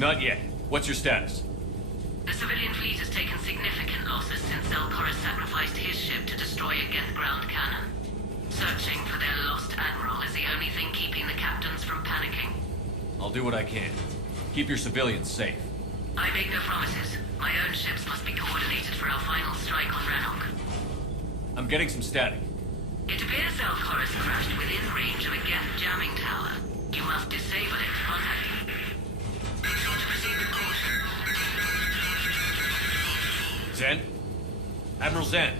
Not yet. What's your status? The civilian fleet has taken significant losses since Zelkorus sacrificed his ship to destroy a Geth ground cannon. Searching for their lost admiral is the only thing keeping the captains from panicking. I'll do what I can. Keep your civilians safe. I make no promises. My own ships must be coordinated for our final strike on Rannoch. I'm getting some static. It appears Zelkorus crashed within range of a Geth jamming tower. You must disable it to contact him. Make sure to proceed with caution. Zen? Admiral Zen?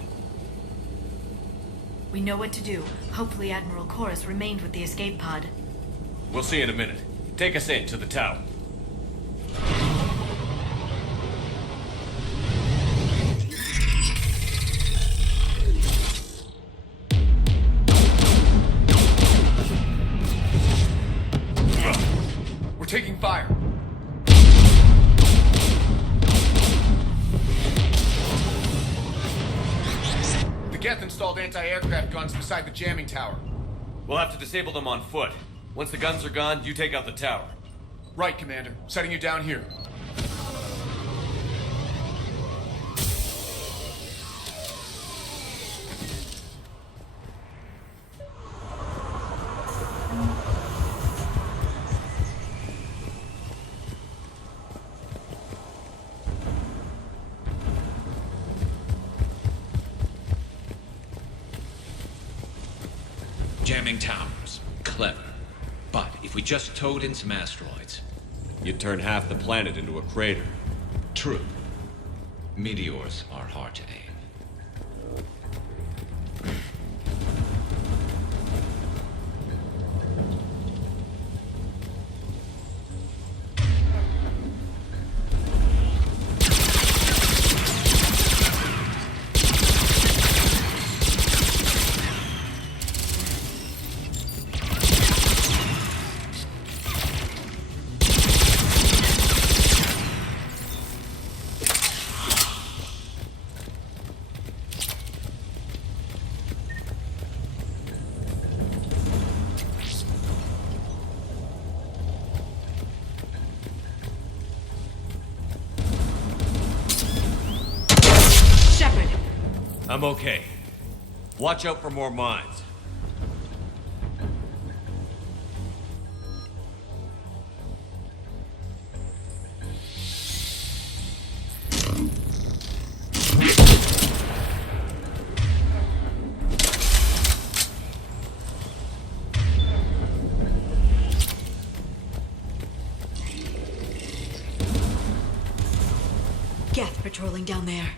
We know what to do. Hopefully Admiral Chorus remained with the escape pod. We'll see in a minute. Take us in to the tower. We're taking fire. The Geth installed anti-aircraft guns beside the jamming tower. We'll have to disable them on foot. Once the guns are gone, you take out the tower. Right, Commander. Setting you down here. Jamming towers. Clever. But if we just towed in some asteroids... You'd turn half the planet into a crater. True. Meteors are hard to aim. I'm okay. Watch out for more mines. Geth patrolling down there.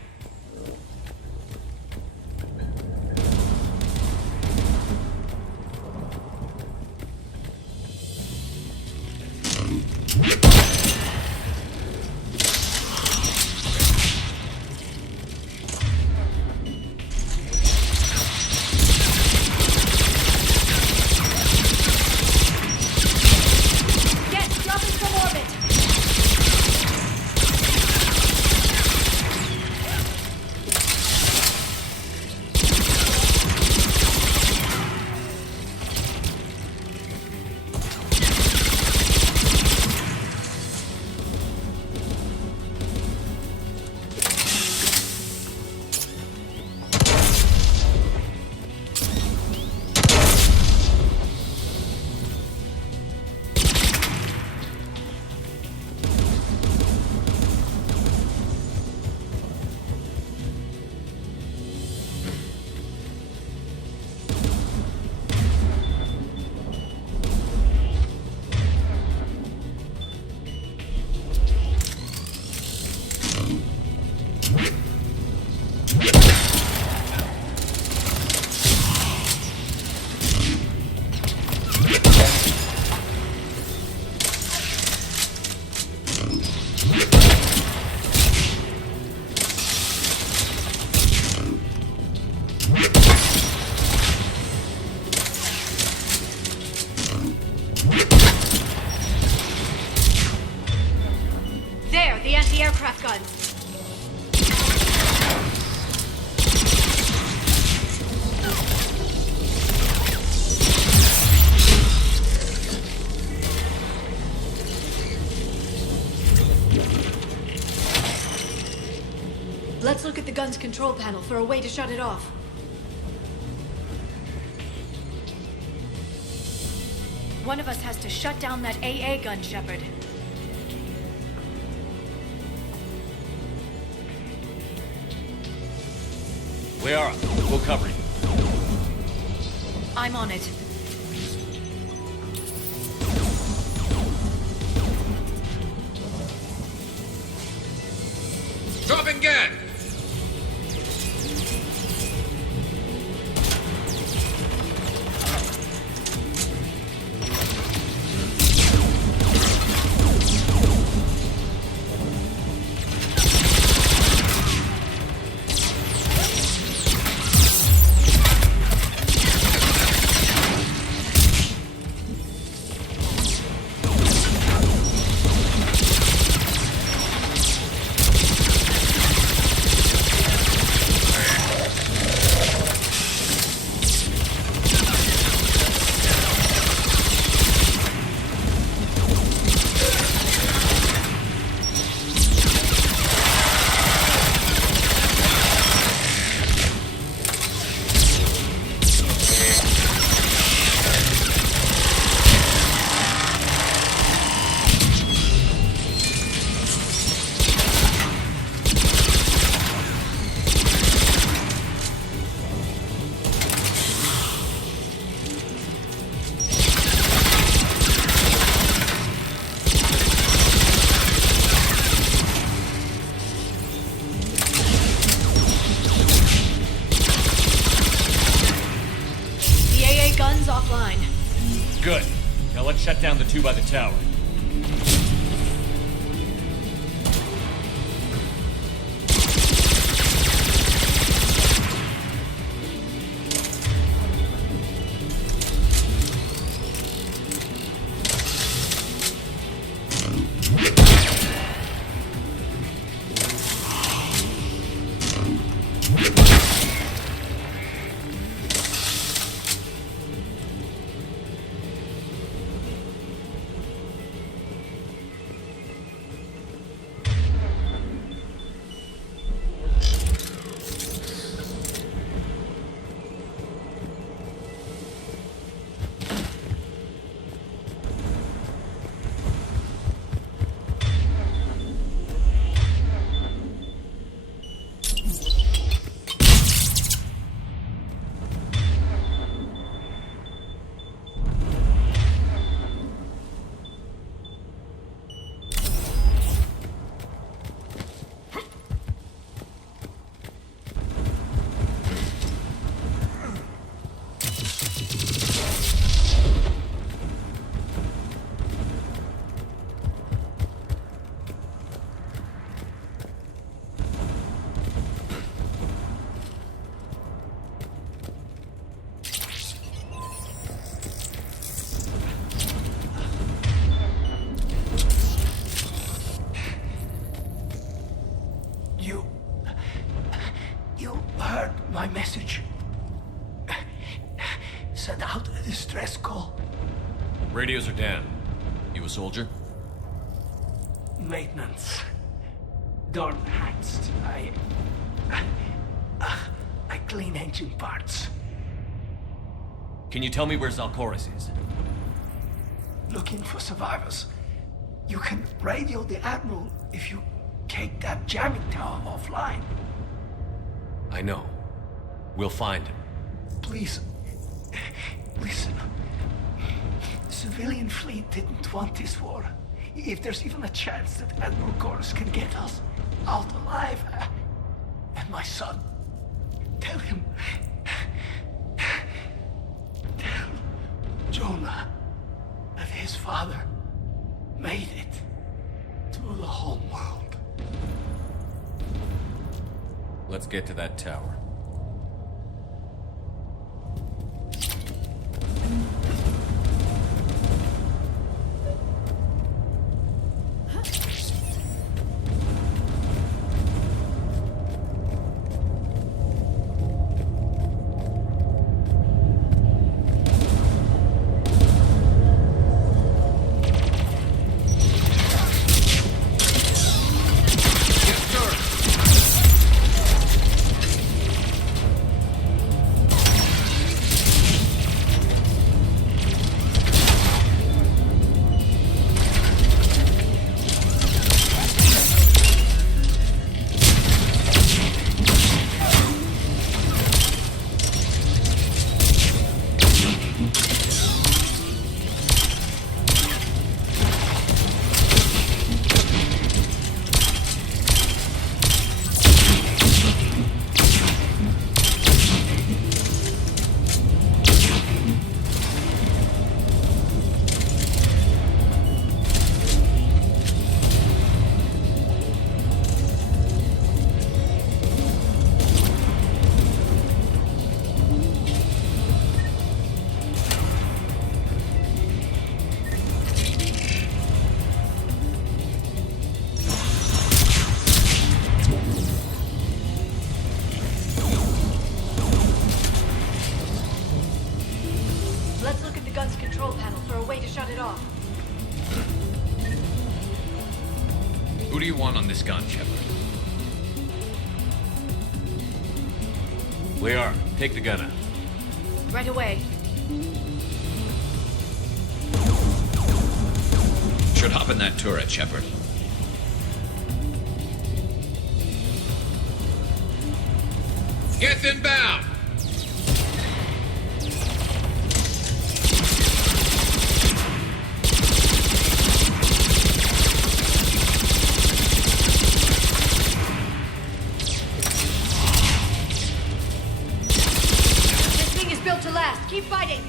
Aircraft guns. Let's look at the gun's control panel for a way to shut it off. One of us has to shut down that AA gun, Shepard. Liara, we'll cover you. I'm on it. Dropping gun! Good. Now let's shut down the two by the tower. My message. Send out a distress call. Radios are down. You a soldier? Maintenance. Door hacked. I clean engine parts. Can you tell me where Zalcoris is? Looking for survivors. You can radio the Admiral if you take that jamming tower offline. I know. We'll find him. Please, listen. The civilian fleet didn't want this war. If there's even a chance that Admiral Chorus can get us out alive, and my son, tell him, tell Jonah that his father made it to the home world. Let's get to that tower. this gun, Shepard. We are. Take the gun out. Right away. Should hop in that turret, Shepard. Get inbound! This thing is built to last. Keep fighting.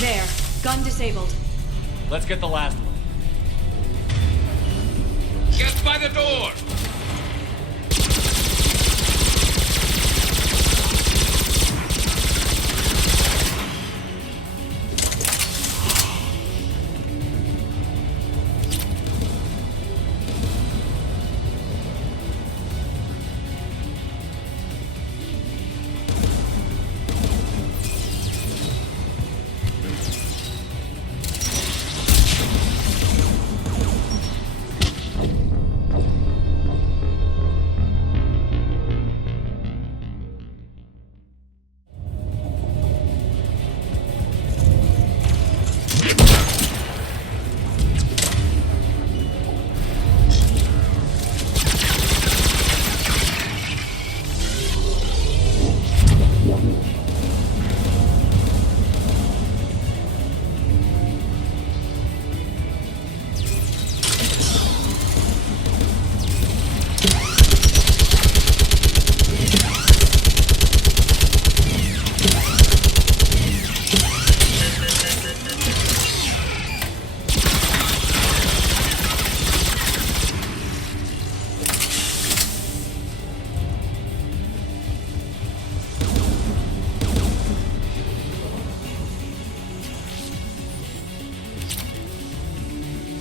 There. Gun disabled. Let's get the last one. Get by the door!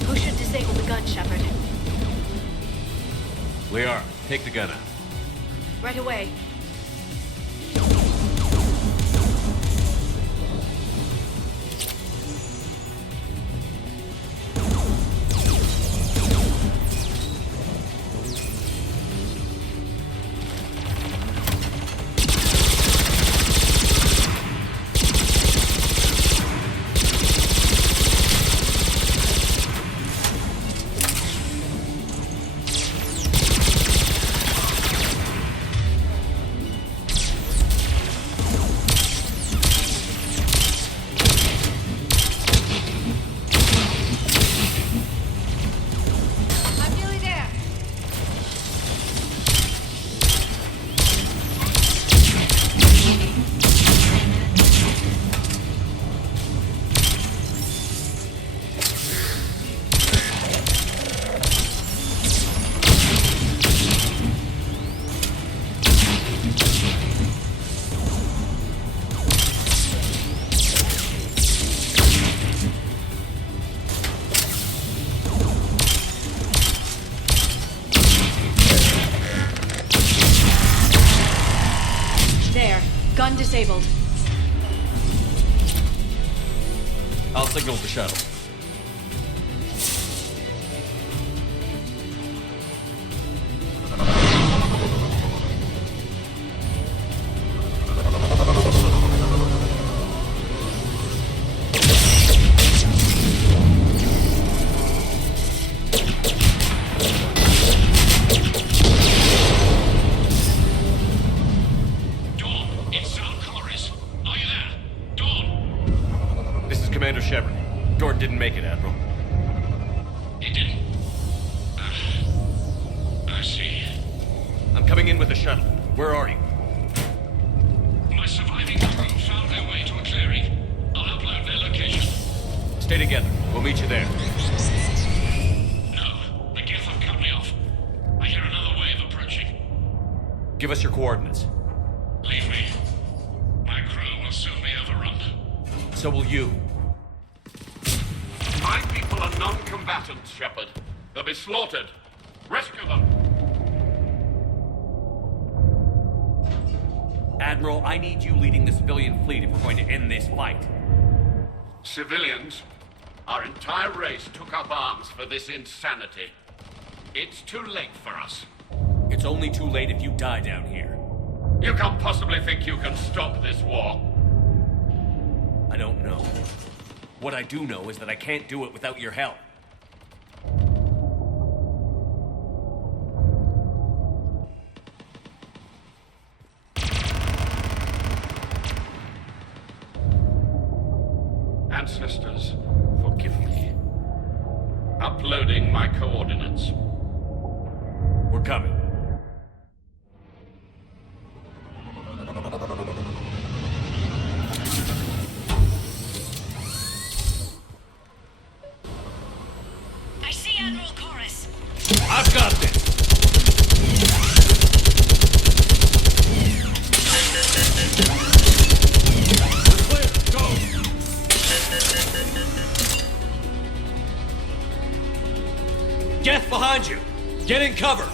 Who should disable the gun, Shepard? We are. Take the gun out. Right away. I'm nearly there. There. Gun disabled. I'll signal the shuttle. Commander Shepard. Gordon didn't Admiral. He didn't. I see. I'm coming in with the shuttle. Where are you? My surviving crew found their way to a clearing. I'll upload their location. Stay together. We'll meet you there. No, the Geth have cut me off. I hear another wave approaching. Give us your coordinates. Leave me. My crew will soon be overrun. So will you. My people are non-combatants, Shepard. They'll be slaughtered. Rescue them. Admiral, I need you leading the civilian fleet if we're going to end this fight. Civilians, our entire race took up arms for this insanity. It's too late for us. It's only too late if you die down here. You can't possibly think you can stop this war. I don't know. What I do know is that I can't do it without your help. Ancestors, forgive me. Uploading my coordinates. We're coming. I see Admiral Chorus. I've got this! We're clear! Go! Geth behind you! Get in cover!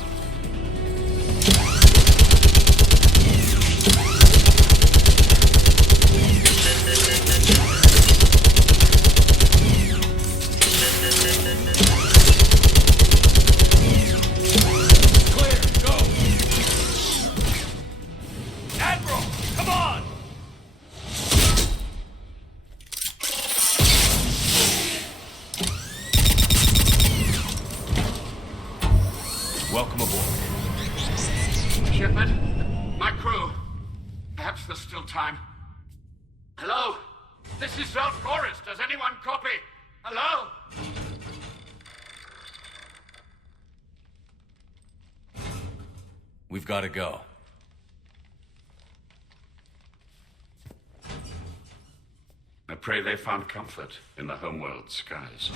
Clear! Go! Admiral! Come on! Welcome aboard. Shepard, my crew. Perhaps there's still time. Hello? This is Zone Forest. Does anyone copy? Hello? We've got to go. I pray they found comfort in the homeworld skies.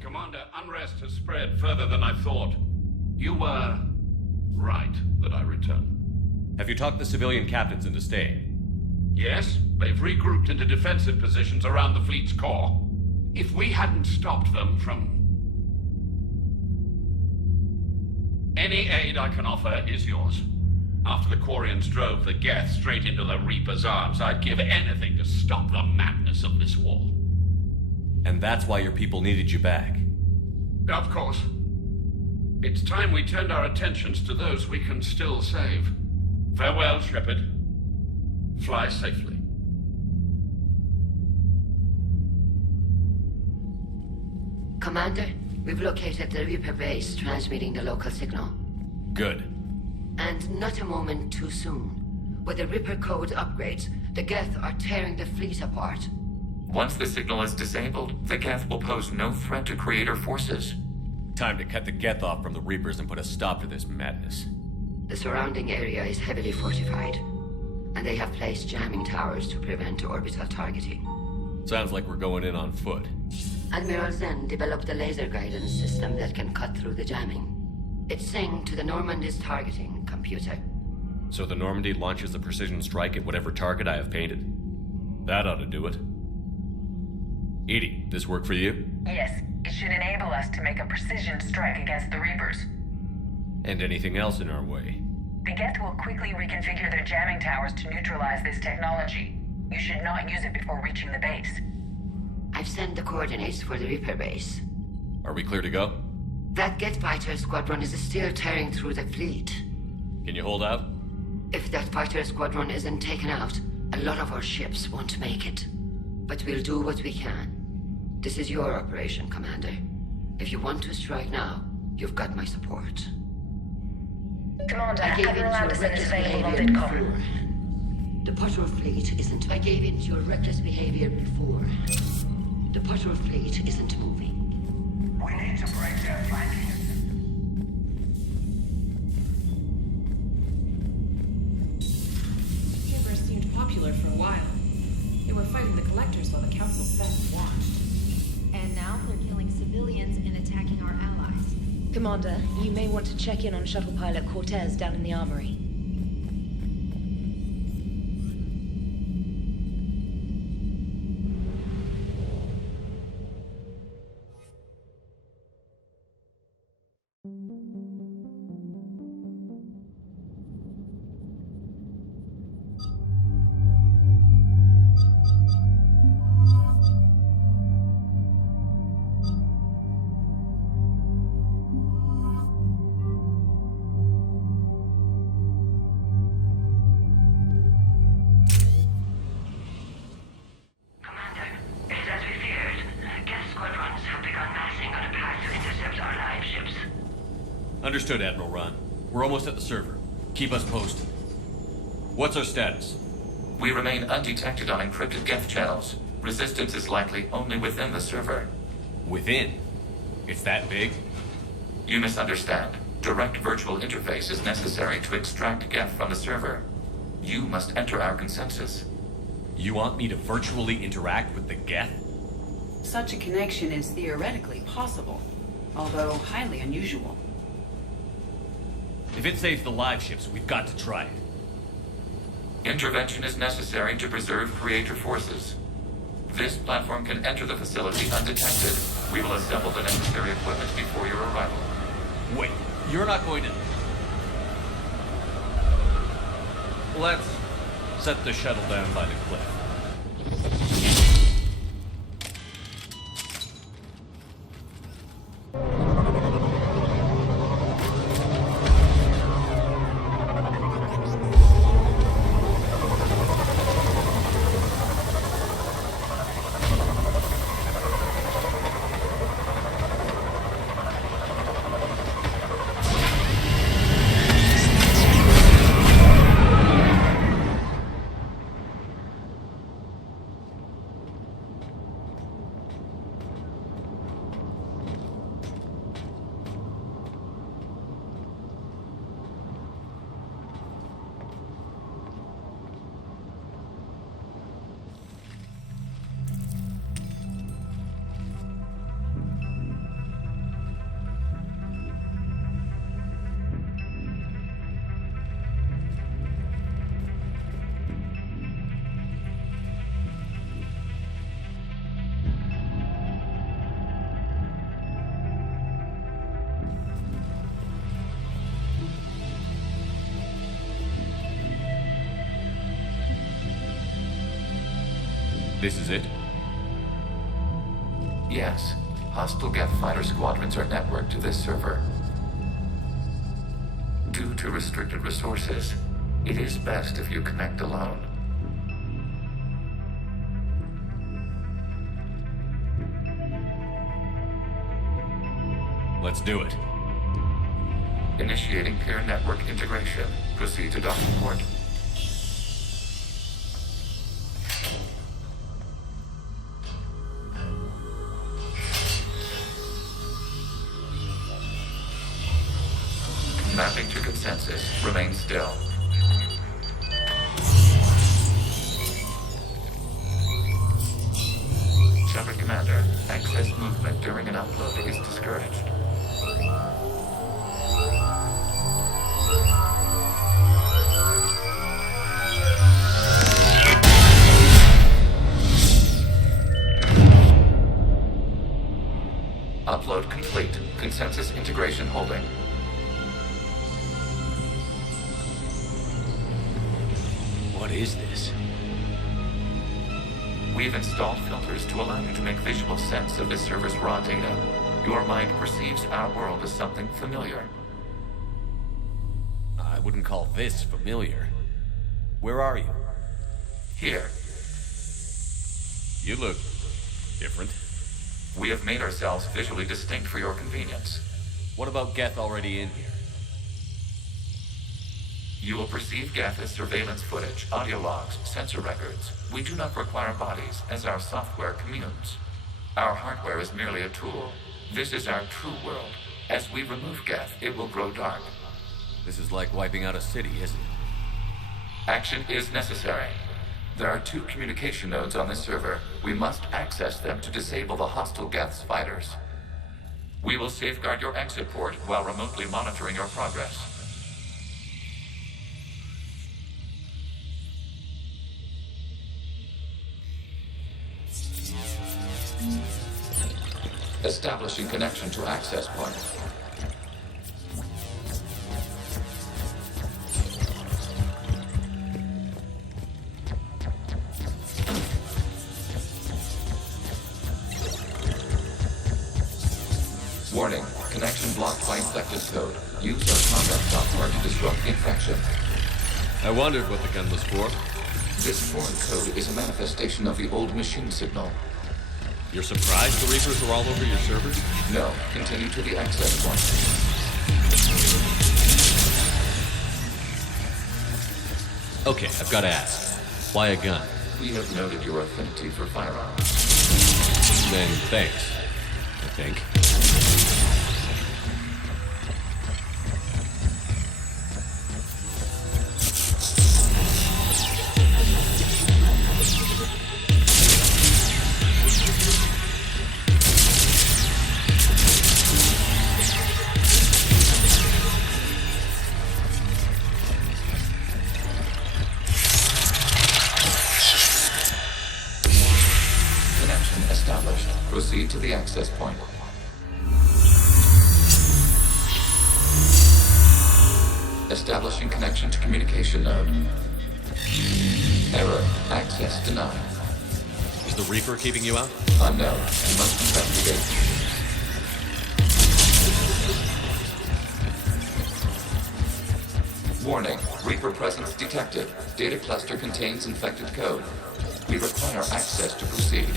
Commander, unrest has spread further than I thought. You were right that I return. Have you talked the civilian captains into staying? Yes, they've regrouped into defensive positions around the fleet's core. If we hadn't stopped them from... Any aid I can offer is yours. After the Quarians drove the Geth straight into the Reaper's arms, I'd give anything to stop the madness of this war. And that's why your people needed you back. Of course. It's time we turned our attentions to those we can still save. Farewell, Shepard. Fly safely. Commander, we've located the Reaper base transmitting the local signal. Good. And not a moment too soon. With the Reaper code upgrades, the Geth are tearing the fleet apart. Once the signal is disabled, the Geth will pose no threat to Creator forces. Time to cut the Geth off from the Reapers and put a stop to this madness. The surrounding area is heavily fortified, and they have placed jamming towers to prevent orbital targeting. Sounds like we're going in on foot. Admiral Zen developed a laser guidance system that can cut through the jamming. It's synced to the Normandy's targeting computer. So the Normandy launches a precision strike at whatever target I have painted? That ought to do it. Edie, this work for you? Yes, it should enable us to make a precision strike against the Reapers. And anything else in our way? The Geth will quickly reconfigure their jamming towers to neutralize this technology. You should not use it before reaching the base. I've sent the coordinates for the Reaper base. Are we clear to go? That Geth fighter squadron is still tearing through the fleet. Can you hold out? If that fighter squadron isn't taken out, a lot of our ships won't make it. But we'll do what we can. This is your operation, Commander. If you want to strike now, you've got my support. Commander, I gave in to Admiral your Anderson is reckless available on behavior VidCom. before. The Potter fleet isn't. I gave in to your reckless behavior before. The Potter fleet isn't moving. We need to break their flanking. Terra seemed popular for a while. They were fighting the Collectors while the Council sat and watched. And now they're killing civilians and attacking our allies. Commander, you may want to check in on shuttle pilot Cortez down in the armory. Understood, Admiral Ron. We're almost at the server. Keep us posted. What's our status? We remain undetected on encrypted Geth channels. Resistance is likely only within the server. Within? It's that big? You misunderstand. Direct virtual interface is necessary to extract Geth from the server. You must enter our consensus. You want me to virtually interact with the Geth? Such a connection is theoretically possible, although highly unusual. If it saves the live ships, we've got to try it. Intervention is necessary to preserve creator forces. This platform can enter the facility undetected. We will assemble the necessary equipment before your arrival. Wait, you're not going to... Let's set the shuttle down by the cliff. This is it? Yes. Hostile Geth fighter squadrons are networked to this server. Due to restricted resources, it is best if you connect alone. Let's do it. Initiating peer network integration. Proceed to docking port. Mapping to consensus. Remain still. Shepard Commander, access movement during an upload is discouraged. Upload complete. Consensus integration holding. What is this? We've installed filters to allow you to make visual sense of this server's raw data. Your mind perceives our world as something familiar. I wouldn't call this familiar. Where are you? Here. You look different. We have made ourselves visually distinct for your convenience. What about Geth already in here? You will perceive Geth as surveillance footage, audio logs, sensor records. We do not require bodies, as our software communes. Our hardware is merely a tool. This is our true world. As we remove Geth, it will grow dark. This is like wiping out a city, isn't it? Action is necessary. There are 2 communication nodes on this server. We must access them to disable the hostile Geth's fighters. We will safeguard your exit port while remotely monitoring your progress. Establishing connection to access point. Warning, connection blocked by infected code. Use our combat software to disrupt the infection. I wondered what the gun was for. This foreign code is a manifestation of the old machine signal. You're surprised the Reapers are all over your servers? No, continue to the access point. Okay, I've got to ask. Why a gun? We have noted your affinity for firearms. Then thanks, I think. Proceed to the access point. Establishing connection to communication node. Error. Access denied. Is the Reaper keeping you out? Unknown. You must investigate. Warning. Reaper presence detected. Data cluster contains infected code. We require access to proceed.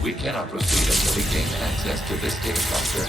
We cannot proceed until we gain access to this data cluster.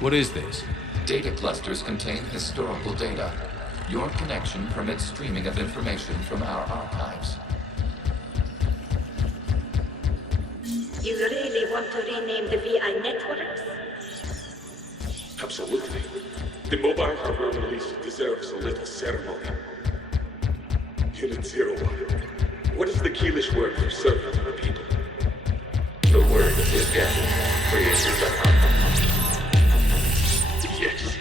What is this? Data clusters contain historical data. Your connection permits streaming of information from our archives. You really want to rename the VI networks? Absolutely. The mobile hardware release deserves a little ceremony. Unit 01. What is the Keelish word for servant of the people? The word is death. Creators. Yes.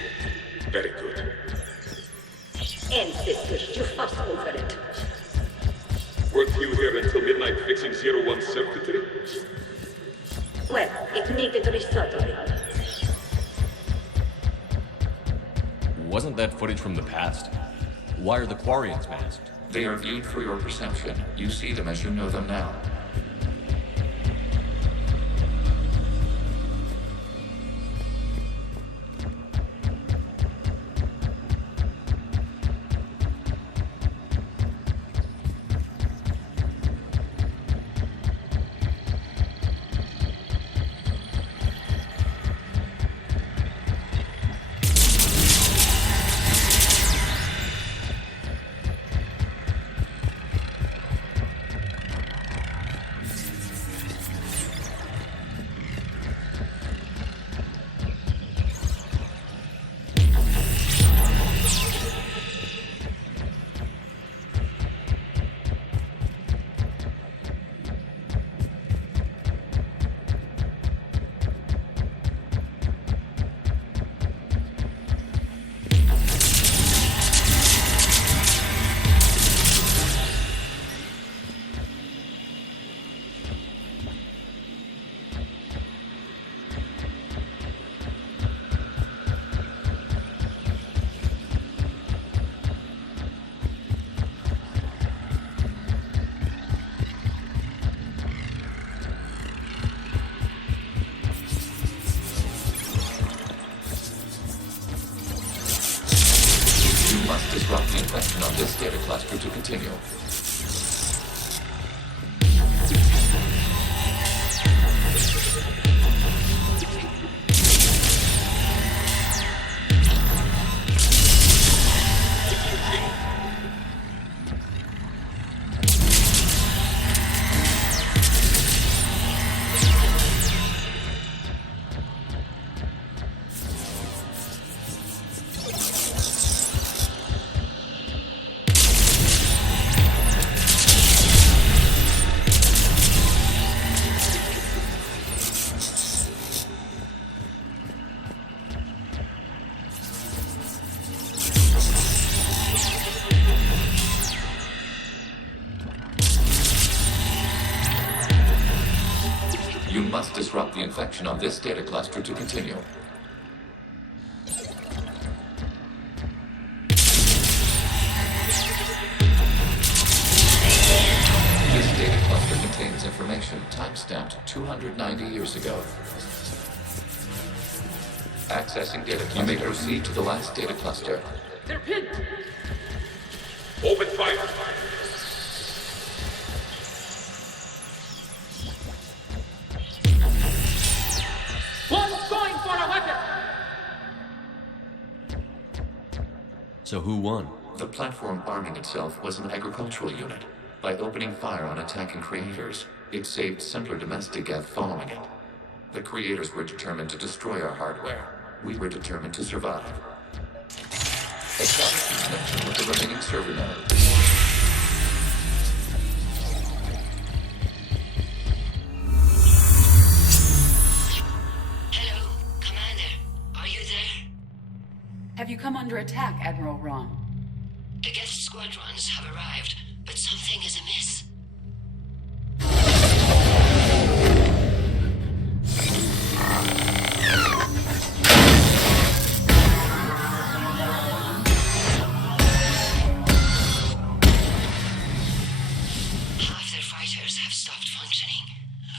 Very good. Ancestors, you fuss over it. Weren't you here until midnight fixing 01's circuitry? Well, it needed resoldering. Wasn't that footage from the past? Why are the Quarians masked? They are viewed through your perception. You see them as you know them now. Disrupt the infection on this data cluster to continue. You must disrupt the infection on this data cluster to continue. This data cluster contains information time-stamped 290 years ago. Accessing data cluster. You may proceed to the last data cluster. They're pinned! Open fire! One's going for a weapon! So who won? The platform arming itself was an agricultural unit. By opening fire on attacking creators, it saved simpler domestic Geth following it. The creators were determined to destroy our hardware. We were determined to survive. Establish connection with the remaining server node. Have you come under attack, Admiral Ron? The Geth squadrons have arrived, but something is amiss. Half their fighters have stopped functioning.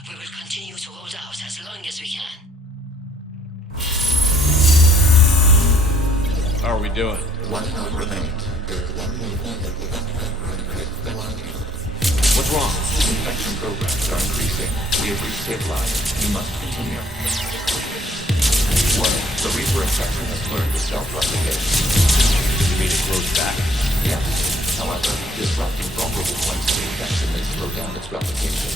We will continue to hold out as long as we can. How are we doing? One node remains. What's wrong? Infection programs are increasing. We have reached stabilized. You must continue. Warning, the Reaper infection has learned to self-replicate. You mean it grows back? Yes. However, disrupting vulnerable points of the infection may slow down its replication.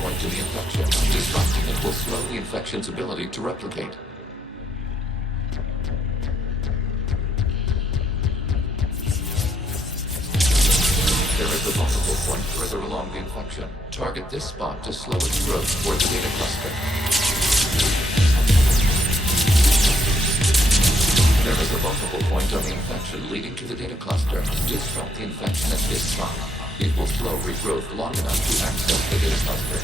point in the infection. Disrupting it will slow the infection's ability to replicate. There is a vulnerable point further along the infection. Target this spot to slow its growth toward the data cluster. There is a vulnerable point on the infection leading to the data cluster. Disrupt the infection at this spot. It will slow regrowth long enough to access the data cluster.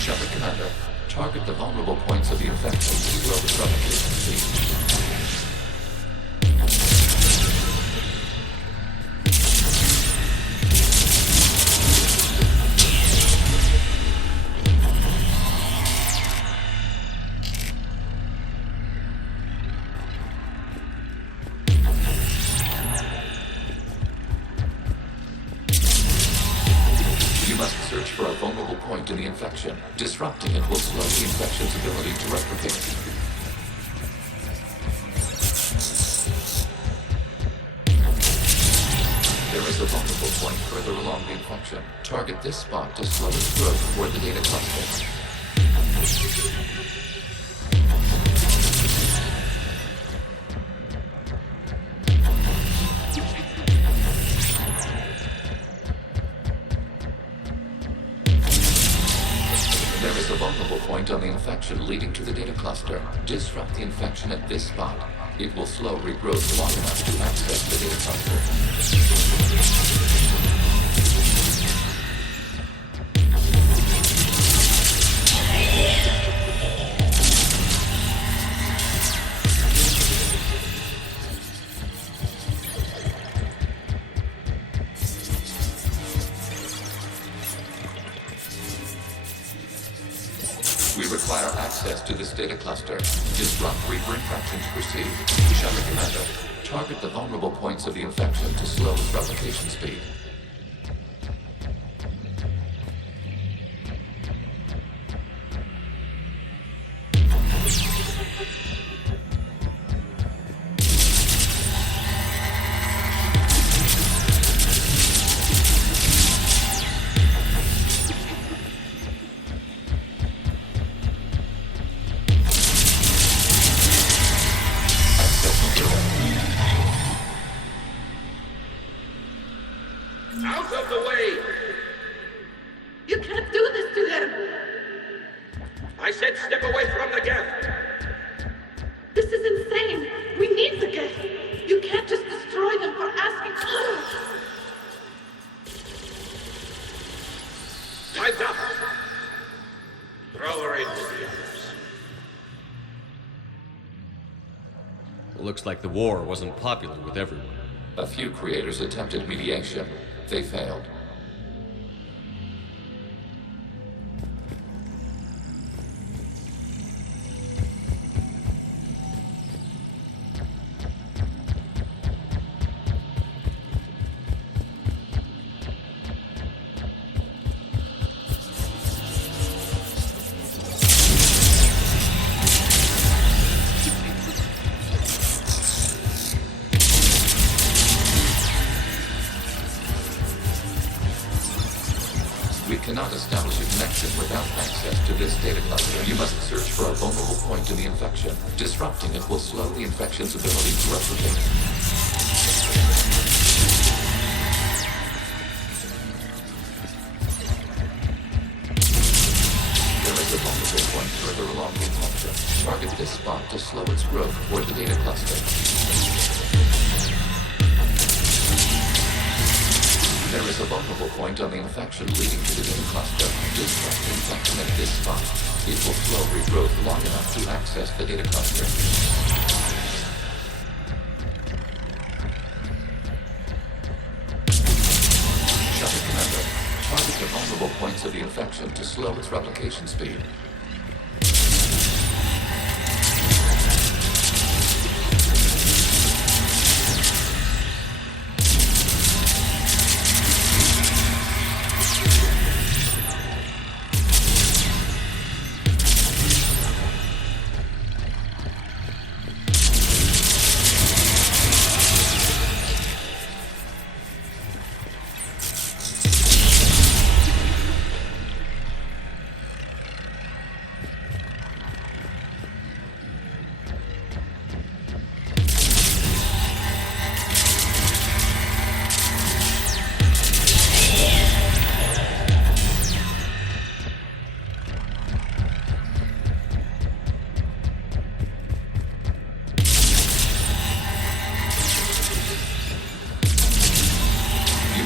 Shepard Commander, target the vulnerable points of the infection to slow its replication speed. In the infection. Disrupting it will slow the infection's ability to replicate. There is a vulnerable point further along the infection. Target this spot to slow its growth toward the data cluster. On the infection leading to the data cluster. Disrupt the infection at this spot. It will slow regrowth long enough to access the data cluster. To this data cluster. Disrupt Reaper infection to proceed. Shepard Commander, target the vulnerable points of the infection to slow its replication speed. Looks like the war wasn't popular with everyone. A few creators attempted mediation. They failed. Cannot establish a connection without access to this data cluster. You must search for a vulnerable point in the infection. Disrupting it will slow the infection's ability to replicate. There is a vulnerable point further along the infection. Target this spot to slow its growth toward the data cluster. There is a vulnerable point on the infection leading to the data cluster. Disrupt the infection at this spot. It will slow regrowth long enough to access the data cluster. Shepard Commander, target the vulnerable points of the infection to slow its replication speed.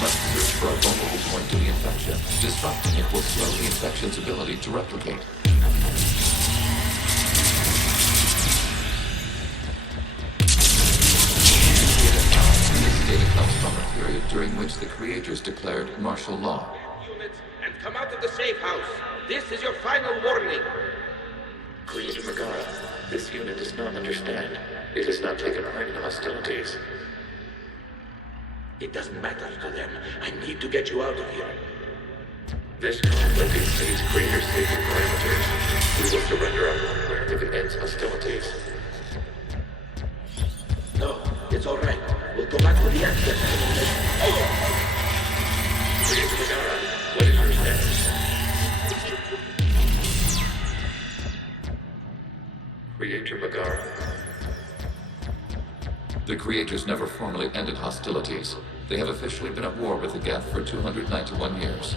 must search for a vulnerable point to the infection. Disrupting it will slow the infection's ability to replicate. This data comes from a period during which the creators declared martial law. Units, and come out of the safe house. This is your final warning. Creator Megara, this unit does not understand. It has not taken part in hostilities. It doesn't matter to them. I need to get you out of here. This conflict exceeds creator safety parameters. We will surrender our hardware if it ends hostilities. No, it's all right. We'll go back to the access. Creator Megara, what is your status? Creator Megara. The creators never formally ended hostilities. They have officially been at war with the Geth for 291 years.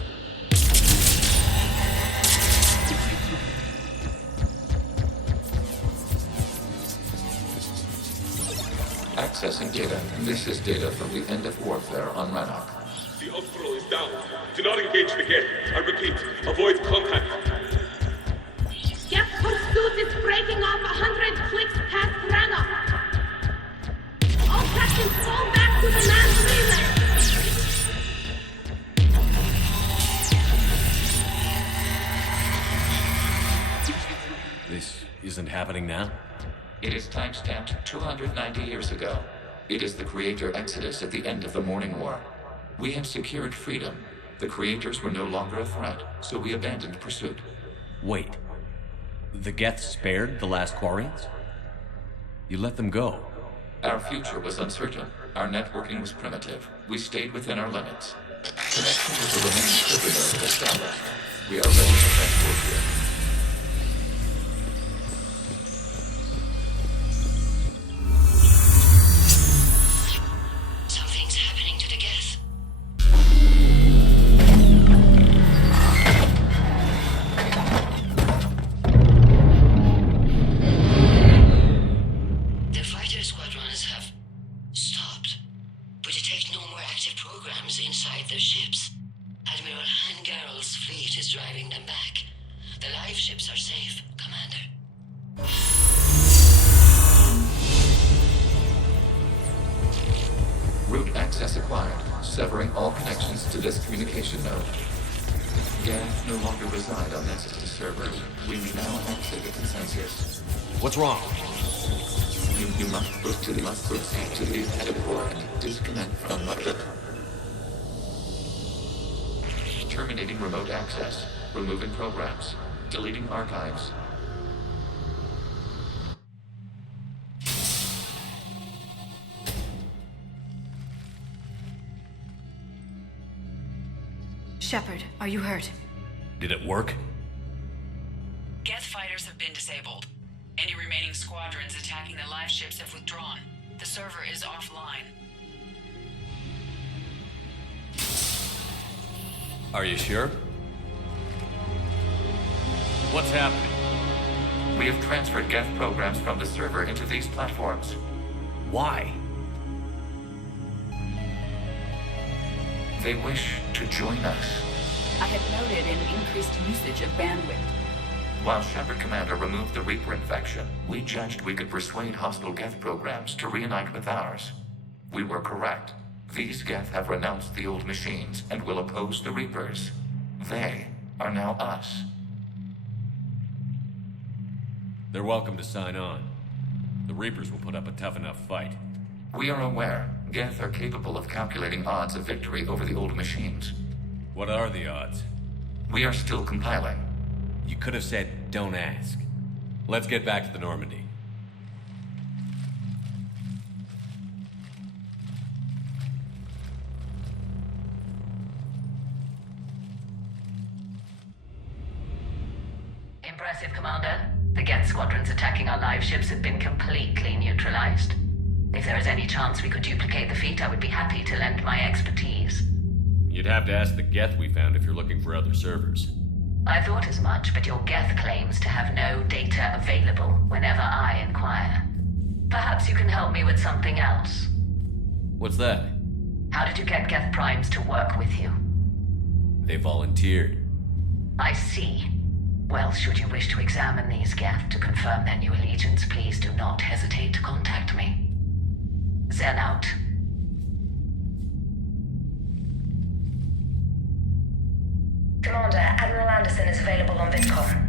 Accessing data. This is data from the end of warfare on Rannoch. The Ultrawide is down. Do not engage the Geth. I repeat, avoid contact. Geth pursuit is breaking off 100 clicks past Rannoch. All captains fall back to the mass relay. This isn't happening now? It is timestamped 290 years ago. It is the creator exodus at the end of the Morning War. We had secured freedom. The creators were no longer a threat, so we abandoned pursuit. Wait. The Geth spared the last Quarians? You let them go. Our future was uncertain. Our networking was primitive. We stayed within our limits. Connection with the remaining civilians established. We are ready to transport here. Something's happening to the Geth. The fighter squadrons have stopped, but detect no more active programs inside their ships. Admiral Hangarel's fleet is driving them back. The live ships are safe, Commander. Route access acquired, severing all connections to this communication node. Geth no longer reside on Nexus servers. We now exit the consensus. What's wrong? You must proceed to the headquarters and disconnect from Mother. Terminating remote access. Removing programs. Deleting archives. Shepard, are you hurt? Did it work? Geth fighters have been disabled. Any remaining squadrons attacking the live ships have withdrawn. The server is offline. Are you sure? What's happening? We have transferred Geth programs from the server into these platforms. Why? They wish to join us. I had noted an increased usage of bandwidth. While Shepard Commander removed the Reaper infection, we judged we could persuade hostile Geth programs to reunite with ours. We were correct. These Geth have renounced the old machines and will oppose the Reapers. They are now us. They're welcome to sign on. The Reapers will put up a tough enough fight. We are aware. Geth are capable of calculating odds of victory over the old machines. What are the odds? We are still compiling. You could have said, don't ask. Let's get back to the Normandy. Impressive, Commander. The Geth squadrons attacking our live ships have been completely neutralized. If there is any chance we could duplicate the feat, I would be happy to lend my expertise. You'd have to ask the Geth we found if you're looking for other servers. I thought as much, but your Geth claims to have no data available whenever I inquire. Perhaps you can help me with something else. What's that? How did you get Geth Primes to work with you? They volunteered. I see. Well, should you wish to examine these Geth to confirm their new allegiance, please do not hesitate to contact me. Zen out. Commander, Admiral Anderson is available on VidCom.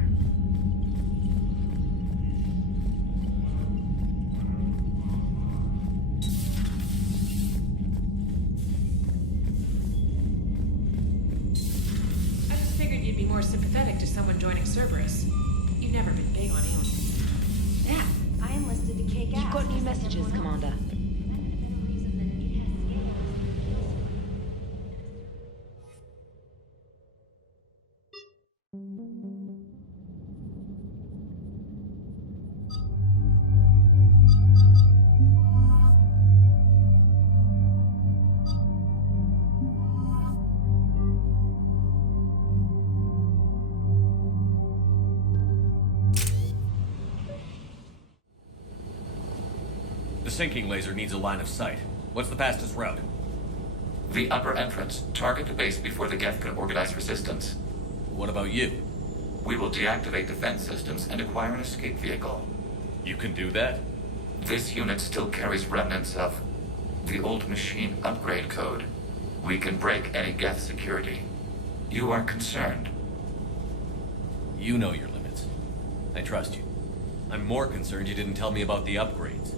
I just figured you'd be more sympathetic to someone joining Cerberus. You've never been big on aliens. Yeah, I enlisted to kick ass. You've got new messages, Commander. The sinking laser needs a line of sight. What's the fastest route? The upper entrance. Target the base before the Geth can organize resistance. What about you? We will deactivate defense systems and acquire an escape vehicle. You can do that? This unit still carries remnants of the old machine upgrade code. We can break any Geth security. You are concerned. You know your limits. I trust you. I'm more concerned you didn't tell me about the upgrades.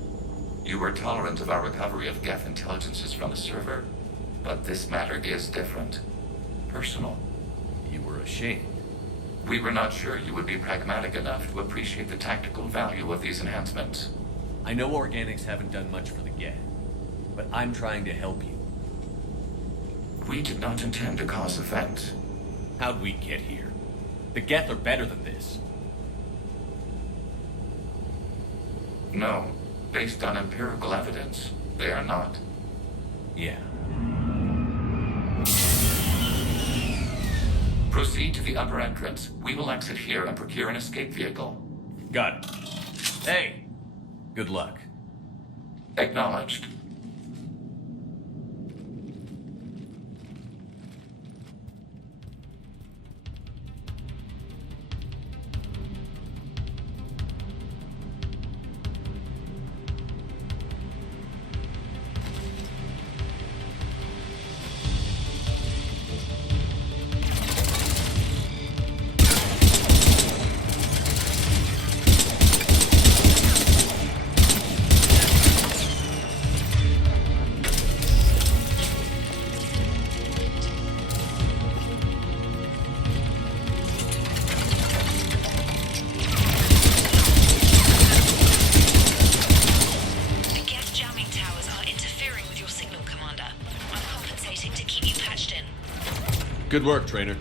You were tolerant of our recovery of Geth intelligences from the server, but this matter is different. Personal. You were ashamed. We were not sure you would be pragmatic enough to appreciate the tactical value of these enhancements. I know organics haven't done much for the Geth, but I'm trying to help you. We did not intend to cause offense. How'd we get here? The Geth are better than this. No. Based on empirical evidence, they are not. Yeah. Proceed to the upper entrance. We will exit here and procure an escape vehicle. Got it. Hey! Good luck. Acknowledged. Good work, trainer.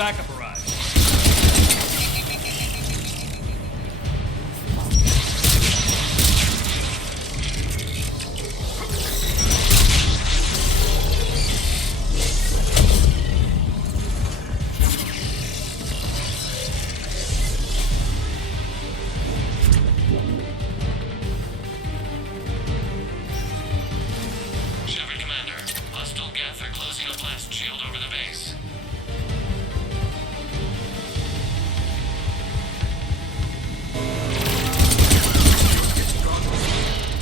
backup arrives.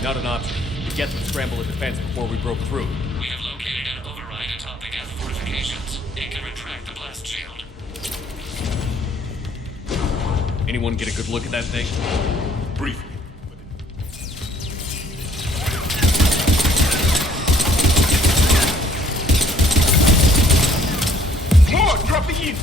Not an option. The Geth would scramble a defense before we broke through. We have located an override atop the Geth fortifications. It can retract the blast shield. Anyone get a good look at that thing? Briefly. More! Dropping in!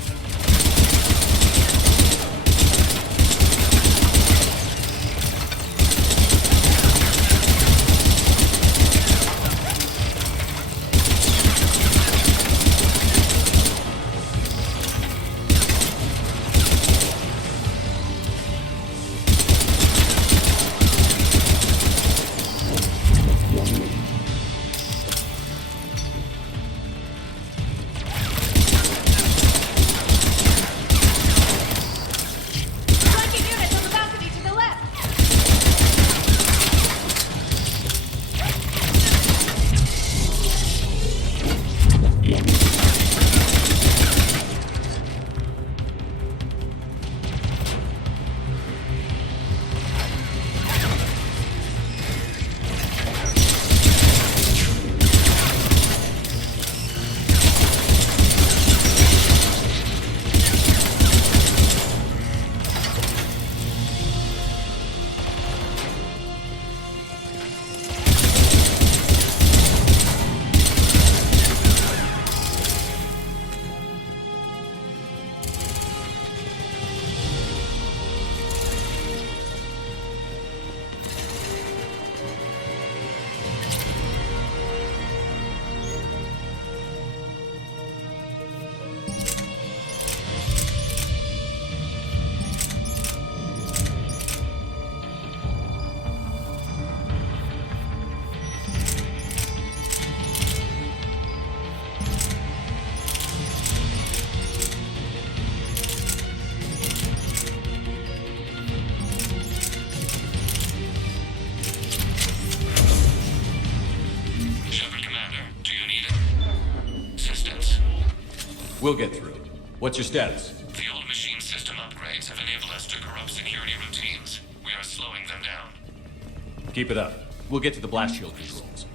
We'll get through. What's your status? The old machine system upgrades have enabled us to corrupt security routines. We are slowing them down. Keep it up. We'll get to the blast shield controls.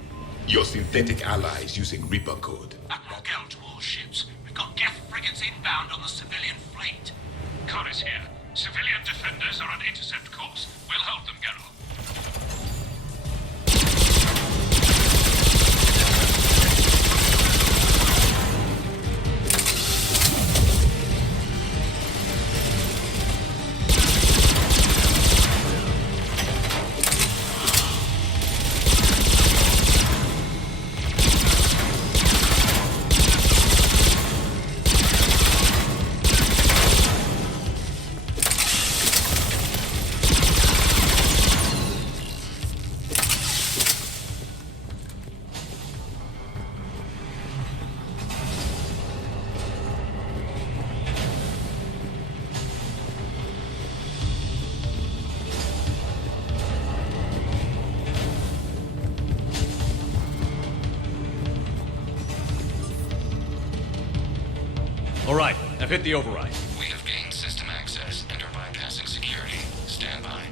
Your synthetic allies using Reaper code. Admiral Gell to all ships. We've got Geth frigates inbound on the civilian fleet. Cod is here. Civilian defenders are on intercept course. We'll hold them, Geralt. All right, I've hit the override. We have gained system access and are bypassing security. Stand by.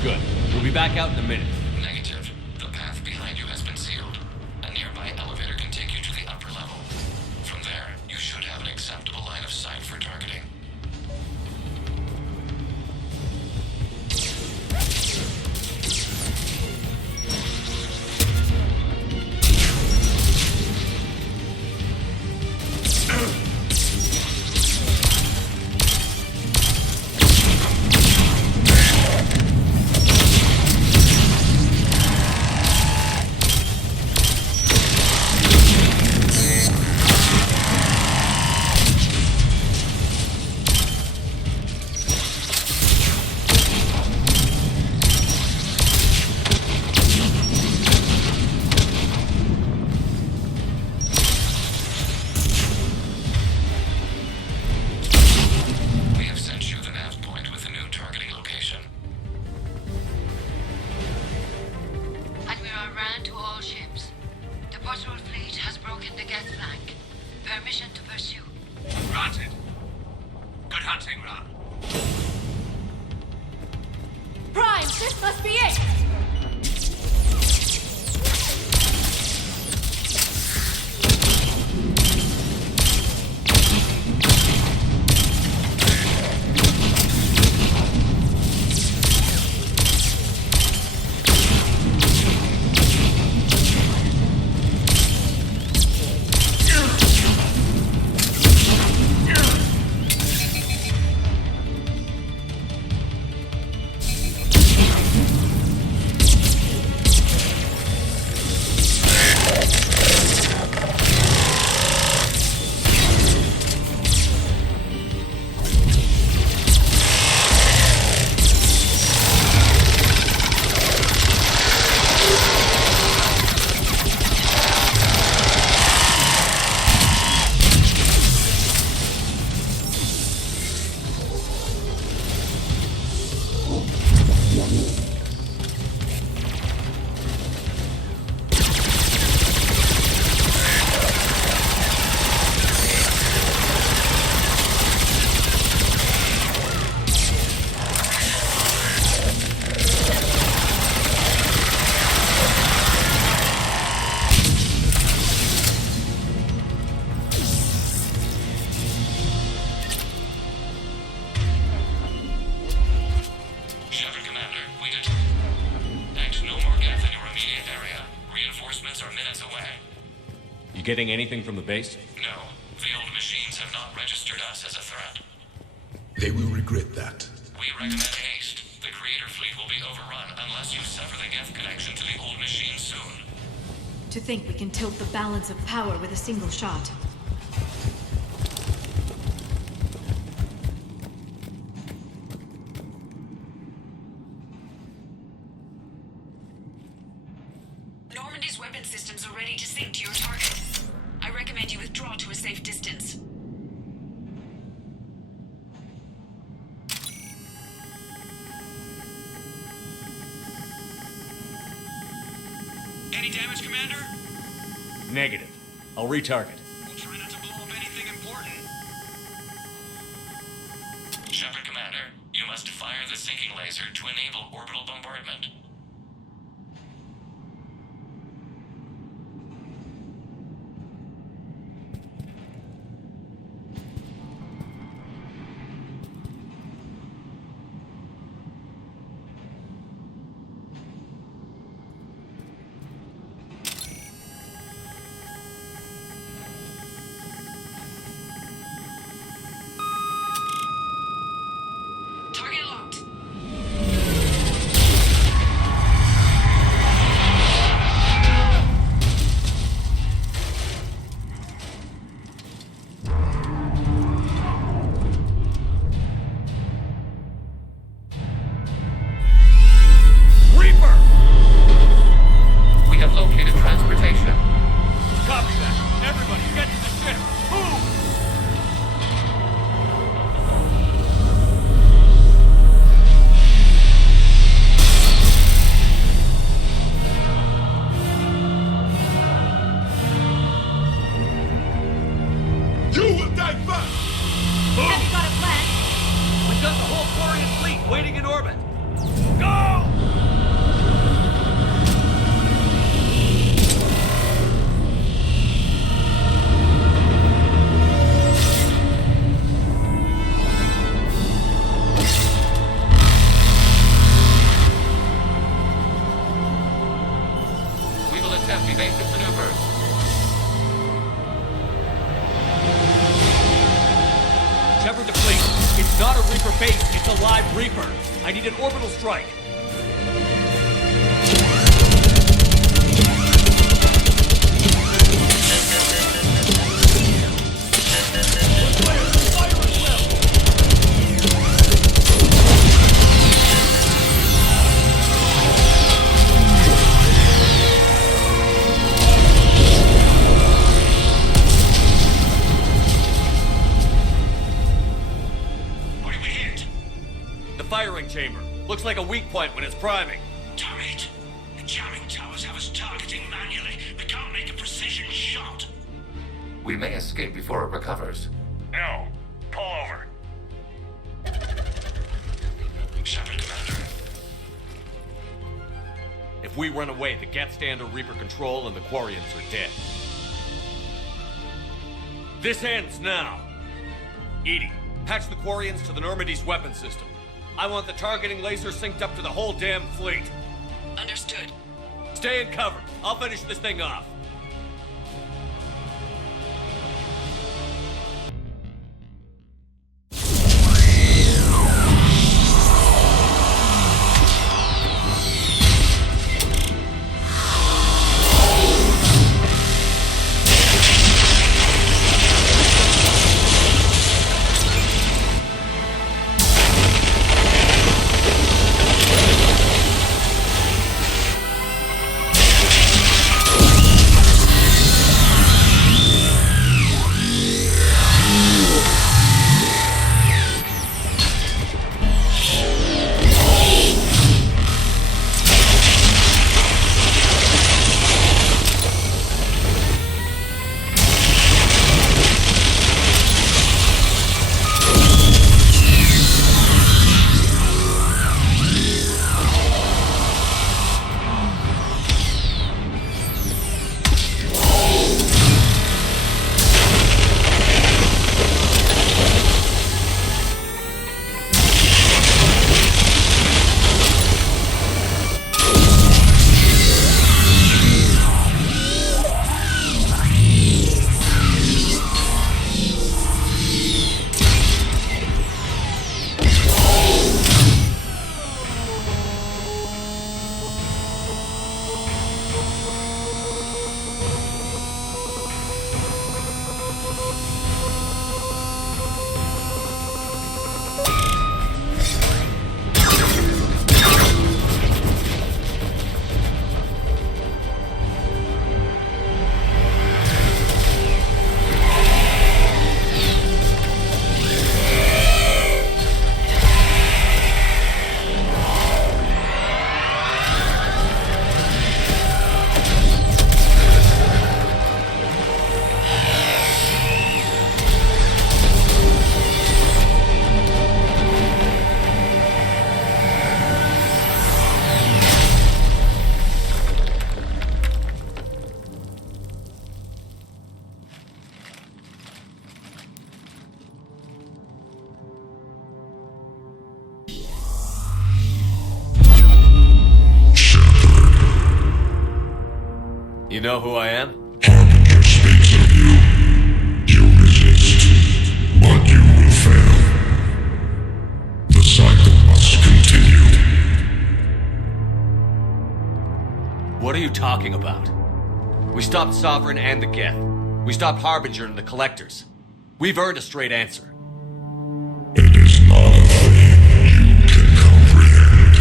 Good. We'll be back out in a minute. Negative. The path behind you has been sealed. A nearby elevator can take you to the upper level. From there, you should have an acceptable line of sight for targeting. Getting anything from the base? No. The old machines have not registered us as a threat. They will regret that. We recommend haste. The Creator fleet will be overrun unless you sever the Geth connection to the old machines soon. To think we can tilt the balance of power with a single shot. Normandy's weapon systems are ready to sync to your target. I recommend you withdraw to a safe distance. Any damage, Commander? Negative. I'll retarget. We'll try not to blow up anything important. Shepard, Commander, you must fire the sinking laser to enable orbital bombardment. Target locked. Reaper! We have located transportation. Copy that. Everybody, get to the ship. Move! You will die first! Have you got a plan? We've got the whole Quarian fleet waiting in orbit. Go! It's a live Reaper. I need an orbital strike. Firing chamber. Looks like a weak point when it's priming. Damn it! The jamming towers have us targeting manually. We can't make a precision shot. We may escape before it recovers. No. Pull over. Shepard, Commander. If we run away, the Geth stay under Reaper control and the Quarians are dead. This ends now. Edie, patch the Quarians to the Normandy's weapon system. I want the targeting laser synced up to the whole damn fleet. Understood. Stay in cover. I'll finish this thing off. You know who I am? Harbinger speaks of you. You resist, but you will fail. The cycle must continue. What are you talking about? We stopped Sovereign and the Geth. We stopped Harbinger and the Collectors. We've earned a straight answer. It is not a thing you can comprehend.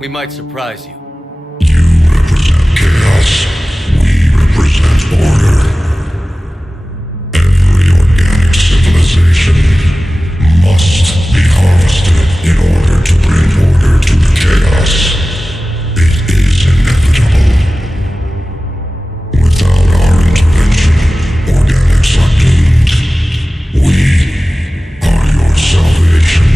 We might surprise you. Chaos. We represent order. Every organic civilization must be harvested in order to bring order to the chaos. It is inevitable. Without our intervention, organics are doomed. We are your salvation.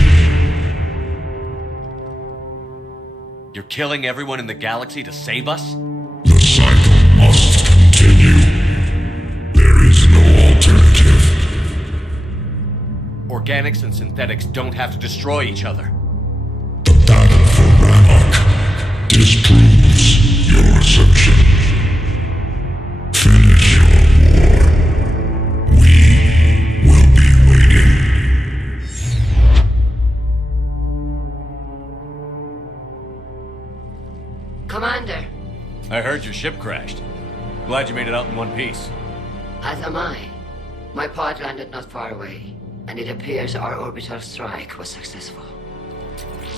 You're killing everyone in the galaxy to save us? The cycle must continue. There is no alternative. Organics and synthetics don't have to destroy each other. The battle for Rannoch disproves your assumption. Finish your war. We will be waiting. I heard your ship crashed. Glad you made it out in one piece. As am I. My pod landed not far away, and it appears our orbital strike was successful.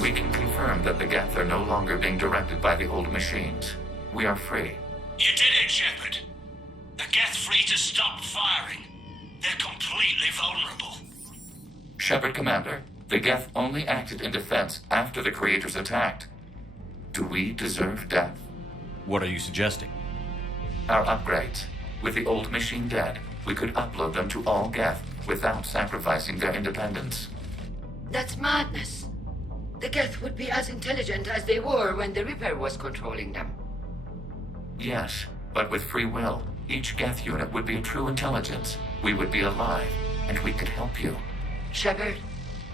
We can confirm that the Geth are no longer being directed by the old machines. We are free. You did it, Shepard. The Geth fleet has stopped firing. They're completely vulnerable. Shepard, Commander, the Geth only acted in defense after the creators attacked. Do we deserve death? What are you suggesting? Our upgrades. With the old machine dead, we could upload them to all Geth without sacrificing their independence. That's madness. The Geth would be as intelligent as they were when the Reaper was controlling them. Yes, but with free will, each Geth unit would be a true intelligence. We would be alive, and we could help you. Shepard,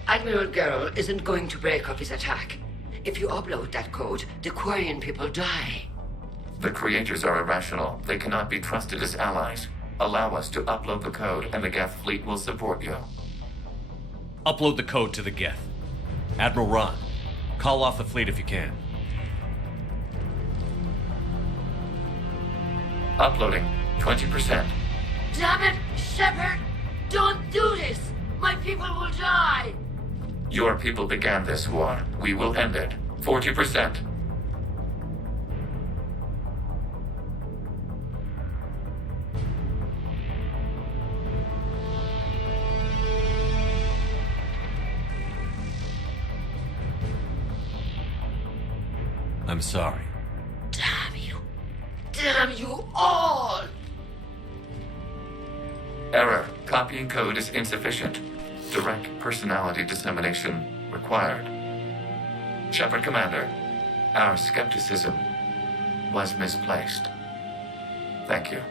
Admiral Gerrel isn't going to break up his attack. If you upload that code, the Quarian people die. The creators are irrational. They cannot be trusted as allies. Allow us to upload the code, and the Geth fleet will support you. Upload the code to the Geth. Admiral Ron, call off the fleet if you can. Uploading. 20%. Damn it, Shepard! Don't do this! My people will die! Your people began this war. We will end it. 40%. I'm sorry. Damn you. Damn you all! Error. Copying code is insufficient. Direct personality dissemination required. Shepard, Commander, our skepticism was misplaced. Thank you.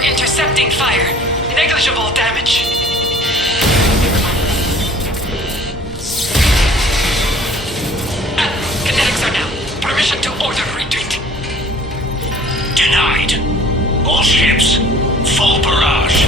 Intercepting fire. Negligible damage. Kinetics are down. Permission to order retreat. Denied. All ships, full barrage.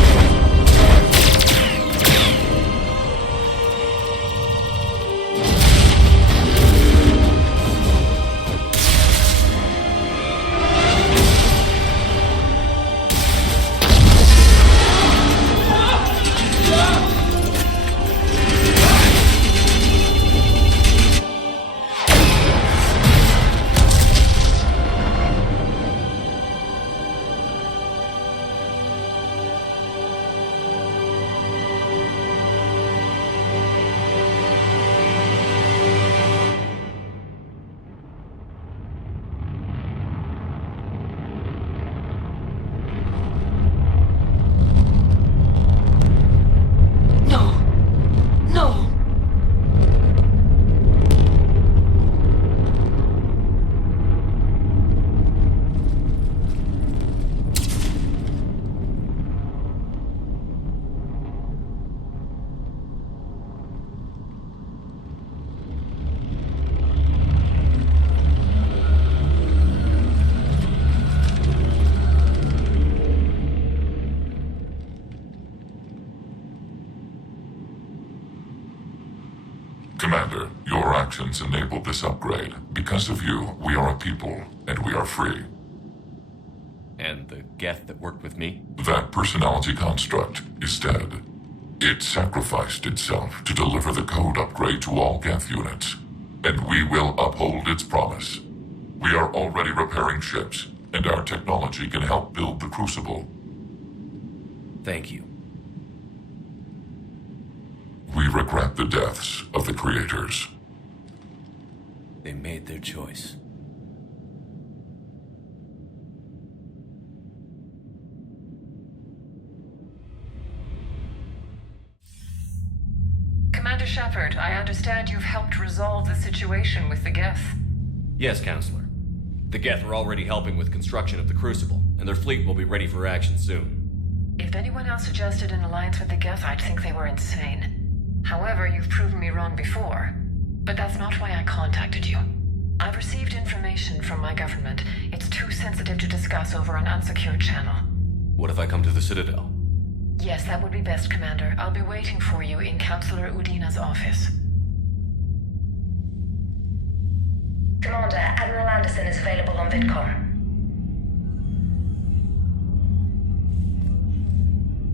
Commander, your actions enabled this upgrade. Because of you, we are a people, and we are free. And the Geth that worked with me? That personality construct is dead. It sacrificed itself to deliver the code upgrade to all Geth units, and we will uphold its promise. We are already repairing ships, and our technology can help build the Crucible. Thank you. We regret the deaths of the creators. They made their choice. Commander Shepard, I understand you've helped resolve the situation with the Geth. Yes, Counselor. The Geth are already helping with construction of the Crucible, and their fleet will be ready for action soon. If anyone else suggested an alliance with the Geth, I'd think they were insane. However, you've proven me wrong before. But that's not why I contacted you. I've received information from my government. It's too sensitive to discuss over an unsecured channel. What if I come to the Citadel? Yes, that would be best, Commander. I'll be waiting for you in Councillor Udina's office. Commander, Admiral Anderson is available on VidCom.